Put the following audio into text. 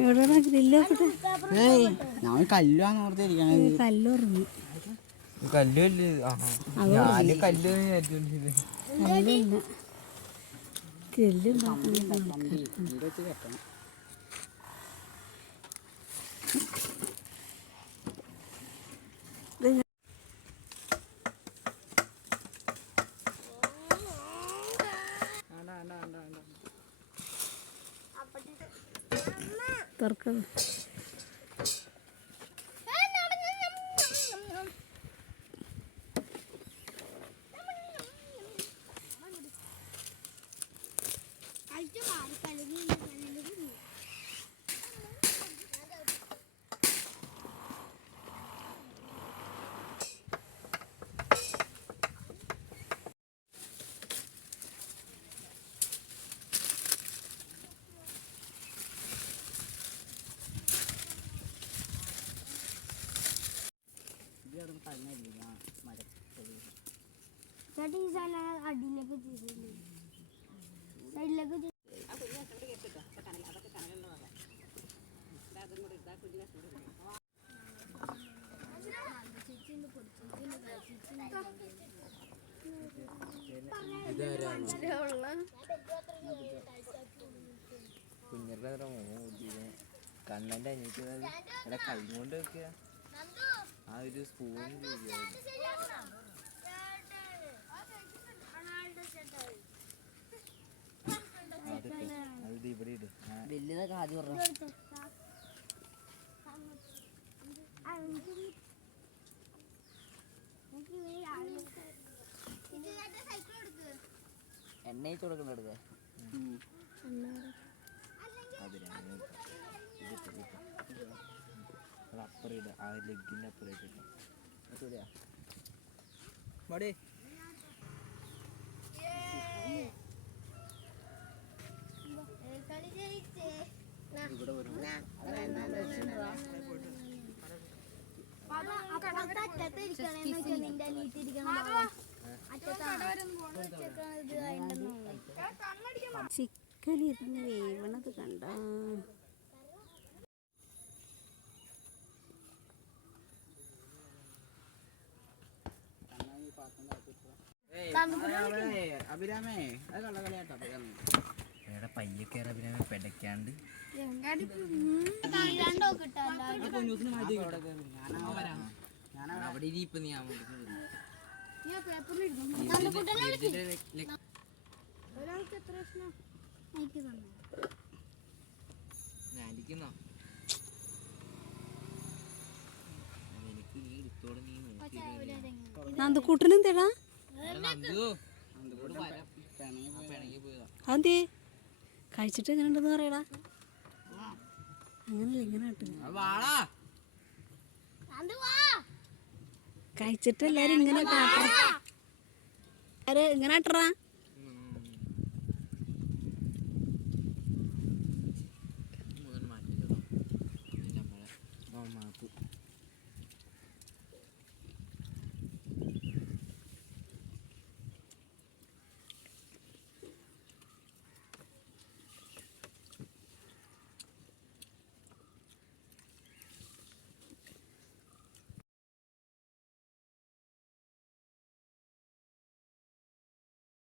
എവിടെയാണ് ഗ്രില്ലൊക്കെ? ഞാൻ കല്ലുവാന്ന് ഓർത്തിരിക്കണേ. കല്ലുറങ്ങി. കല്ല് ഞാന് കല്ല് കല്ലില്ല, ഗ്രില്ലുണ്ടാക്കണം. തുറക്കുന്നത് അടിയിലേക്ക് സൈഡിലേക്ക് കുഞ്ഞിന്റെ കണ്ണന്റെ അനിയത്തിയത് ഇവിടെ കൈ കൊണ്ട് വെക്കുക. ആ ഒരു സ്പൂൺ അത് ഇവിടെ ഇട്. വലിയതൊക്കെ ആദ്യം പറഞ്ഞു. എണ്ണ കൊടുക്കണ്ട എടുക്ക. അപ്പുറം ഇട, ആ ലെഗിന്റെ അപ്പുറം ഇട്ട മടി. ചിക്കൻ ഇരുന്ന് വേവണത് കണ്ട. അഭിരാമേ അത് കള്ള കളിയാട്ടോ. വേറെ പയ്യക്കേറെ അഭിരാമ പെടക്കാണ്ട് അവിടെ ഇപ്പൊ നീ ഞാനിക്കുന്നോ എനിക്ക് നീ എടുത്തോടെ നീ നന്ദക്കൂട്ടനെന്തേടാ? അതെന്തേ കഴിച്ചിട്ട് എങ്ങനെ ഉണ്ടെന്ന് പറയടാ. അങ്ങനല്ല, ഇങ്ങനെ കഴിച്ചിട്ട് എല്ലാരും ഇങ്ങനെ ഇങ്ങനെ ആട്ടറാ.